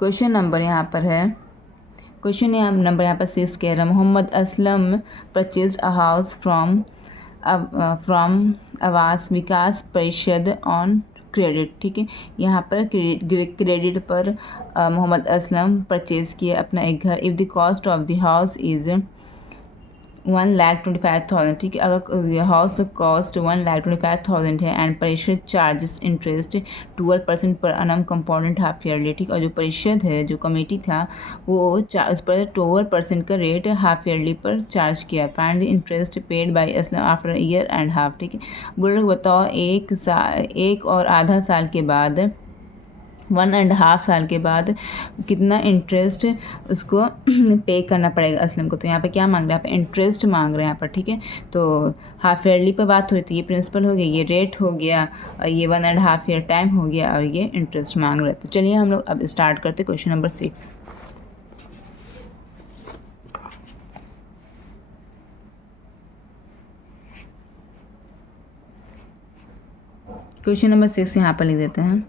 Question number यहाँ पर है, क्वेश्चन नंबर यहाँ पर 6 कह रहा है Mohammad Aslam purchase a house from Awas Vikas परिषद ऑन क्रेडिट। ठीक है, यहाँ पर क्रेडिट पर मोहम्मद असलम परचेज किए अपना एक घर। If the cost of the house is 1,25,000। ठीक है, अगर हाउस कॉस्ट 1,25,000 है एंड परिषद चार्जेस इंटरेस्ट 12% पर अनम कंपाउंडेड हाफ ईयरली। ठीक, और जो परिषद है, जो कमेटी था, वो उस पर 12% का रेट हाफ ईयरली पर चार्ज किया। Find the interest paid by Aslam after year and half. ठीक है, बोल बताओ एक और आधा साल के बाद, 1.5 साल के बाद कितना इंटरेस्ट उसको पे करना पड़ेगा असलम को। तो यहाँ पे क्या मांग रहे हैं, यहाँ पे इंटरेस्ट मांग रहे हैं यहाँ पर। ठीक है, तो हाफ ईयरली पर बात हो रही थी, ये प्रिंसिपल हो गया, ये रेट हो गया, और ये 1.5 ईयर टाइम हो गया, और ये इंटरेस्ट मांग रहे हैं। तो चलिए हम लोग अब स्टार्ट करते क्वेश्चन नंबर 6। क्वेश्चन नंबर 6 यहाँ पर लिख देते हैं।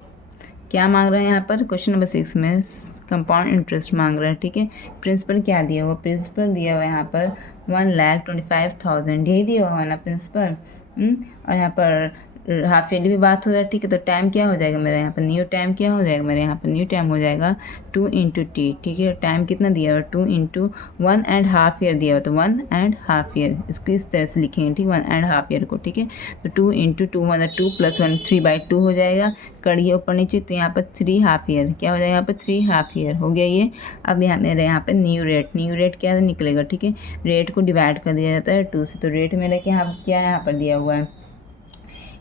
क्या मांग रहे हैं यहाँ पर क्वेश्चन नंबर 6 में, कंपाउंड इंटरेस्ट मांग रहे हैं। ठीक है, प्रिंसिपल क्या दिया हुआ, प्रिंसिपल दिया हुआ यहाँ पर 1,25,000, यही दिया हुआ है ना प्रिंसिपल। और यहाँ पर हाफ ईयरली भी बात हो रहा है। ठीक है, तो टाइम क्या हो जाएगा मेरा यहाँ पर, न्यू टाइम क्या हो जाएगा मेरे यहाँ पर, न्यू टाइम हो जाएगा 2 × T। ठीक है, टाइम कितना दिया हुआ, 2 × 1.5 ईयर दिया हुआ, तो 1.5 ईयर, इसको इस तरह से लिखेंगे। ठीक, 1.5 ईयर को। ठीक है, तो 2 × 2 मतलब 2 + 1 3/2 हो जाएगा, करिए ऊपर नीचे, तो यहाँ पर 3 हाफ ईयर क्या हो जाएगा, यहाँ पर 3 हाफ ईयर हो गया ये। अब यहाँ मेरे यहाँ पर न्यू रेट क्या निकलेगा। ठीक है, रेट को डिवाइड कर दिया जाता है 2 से, तो रेट मेरा क्या यहाँ पर दिया हुआ है,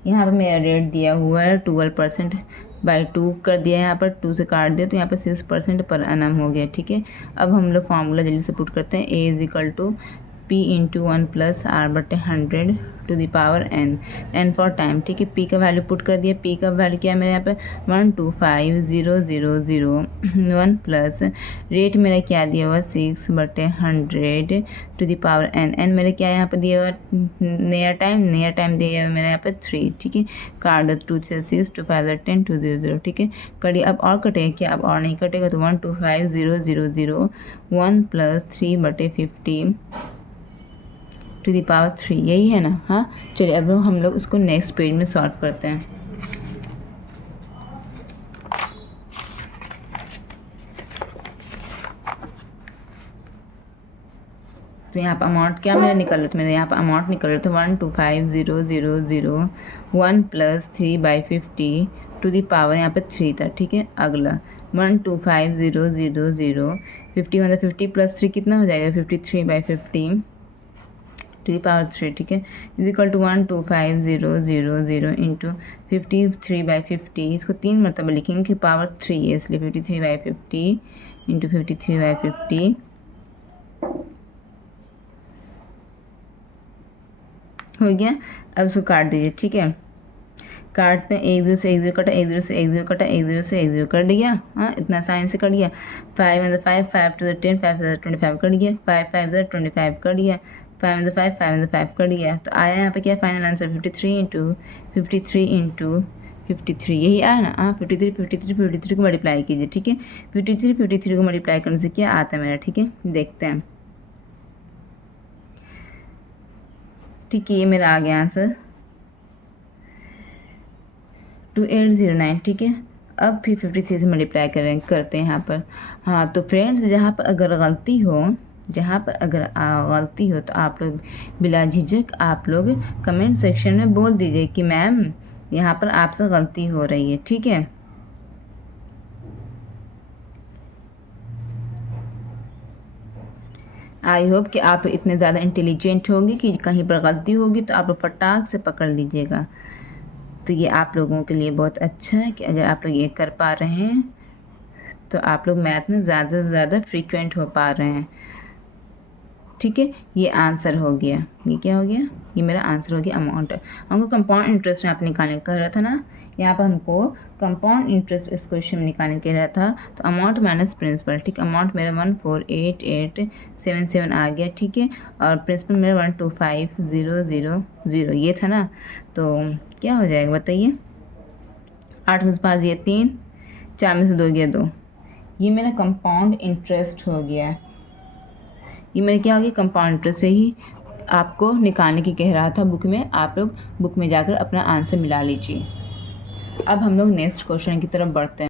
यहाँ पर मेरा रेट दिया हुआ है 12/2 कर दिया है, यहाँ पर 2 से काट दिया, तो यहाँ पर 6% पर एनम हो गया। ठीक है, अब हम लोग फार्मूला जल्दी से पुट करते हैं। A = P × 1 + R/100 to the power n for time. ठीक है, P का वैल्यू पुट कर दिया। P का वैल्यू क्या है मेरे यहाँ पर 125,001 प्लस रेट मेरा क्या दिया हुआ 6/100 टू द पावर n मेरे क्या यहाँ पर दिया हुआ नया टाइम दिया हुआ मेरे यहाँ पर 3। ठीक है, काट दो 2 से 6 2 5 10 2 0 0। ठीक है, करिए, अब और कटेगा क्या, अब और नहीं कटेगा, तो 125,001 प्लस 3/50 टू द पावर 3, यही है ना। हाँ, चलिए अब हम लोग उसको नेक्स्ट पेज में सॉल्व करते हैं। तो यहाँ पर अमाउंट क्या मेरा निकल रहा था, मेरे यहाँ पर अमाउंट निकल रहा था 125,001 प्लस 3/50 टू द पावर यहाँ पर 3 था। ठीक है, अगला 125,000 50 मतलब 50 + 3 कितना हो जाएगा 53/50 टू द पावर 3। ठीक है, = 125,000 इंटू 53/50, इसको 3 मरतबा लिखेंगे कि पावर 3 है, इसलिए 53/50 इंटू 53/50 हो गया। अब इसको काट दीजिए। ठीक है, काटते हैं, 1 0 से 1 0 कटा, 1 0 से 1 0 कटा, 1 0 से 1 0 कट गया। हाँ, इतना आसानी से कट गया। 5 मतलब 5 5 2 10 5 25 कट गया, 5 5 25 कट गया, 5 मतलब 5 5 मतलब 5 कट गया। तो आया यहाँ पे क्या फाइनल आंसर 53 × 53 यही आया ना। हाँ, 53 को मल्टीप्लाई कीजिए। ठीक है, 53 को मल्टीप्लाई करने से क्या आता है मेरा। ठीक है, देखते हैं। ठीक है, ये मेरा आ गया आंसर 2809। ठीक है, अब फिर 53 से मल्टीप्लाई करते हैं यहाँ पर। हाँ, तो फ्रेंड्स, जहाँ पर अगर गलती हो तो आप लोग बिला झिझक आप लोग कमेंट सेक्शन में बोल दीजिए कि मैम यहाँ पर आपसे गलती हो रही है। ठीक है, आई होप कि आप इतने ज़्यादा इंटेलिजेंट होंगे कि कहीं पर गलती होगी तो आप फटाक से पकड़ लीजिएगा। तो ये आप लोगों के लिए बहुत अच्छा है कि अगर आप लोग ये कर पा रहे हैं तो आप लोग मैथ में ज़्यादा से ज़्यादा फ्रीक्वेंट हो पा रहे हैं। ठीक है, ये आंसर हो गया। ये क्या हो गया, ये मेरा आंसर हो गया अमाउंट। हमको कंपाउंड इंटरेस्ट यहाँ पर निकालने का रहा था ना, यहाँ पर हमको कंपाउंड इंटरेस्ट इस क्वेश्चन में निकालने के रहा था। तो अमाउंट माइनस प्रिंसिपल। ठीक, अमाउंट मेरा 148,877 आ गया। ठीक है, और प्रिंसिपल मेरा 125,000 ये था ना। तो क्या हो जाएगा बताइए, 8 में से 5 ये 3, 4 में से 2 गया 2, ये मेरा कंपाउंड इंटरेस्ट हो गया, ये मेरा क्या हो गया, कंपाउंड इंटरेस्ट। यही आपको निकालने की कह रहा था बुक में, आप लोग बुक में जाकर अपना आंसर मिला लीजिए। अब हम लोग नेक्स्ट क्वेश्चन की तरफ बढ़ते हैं।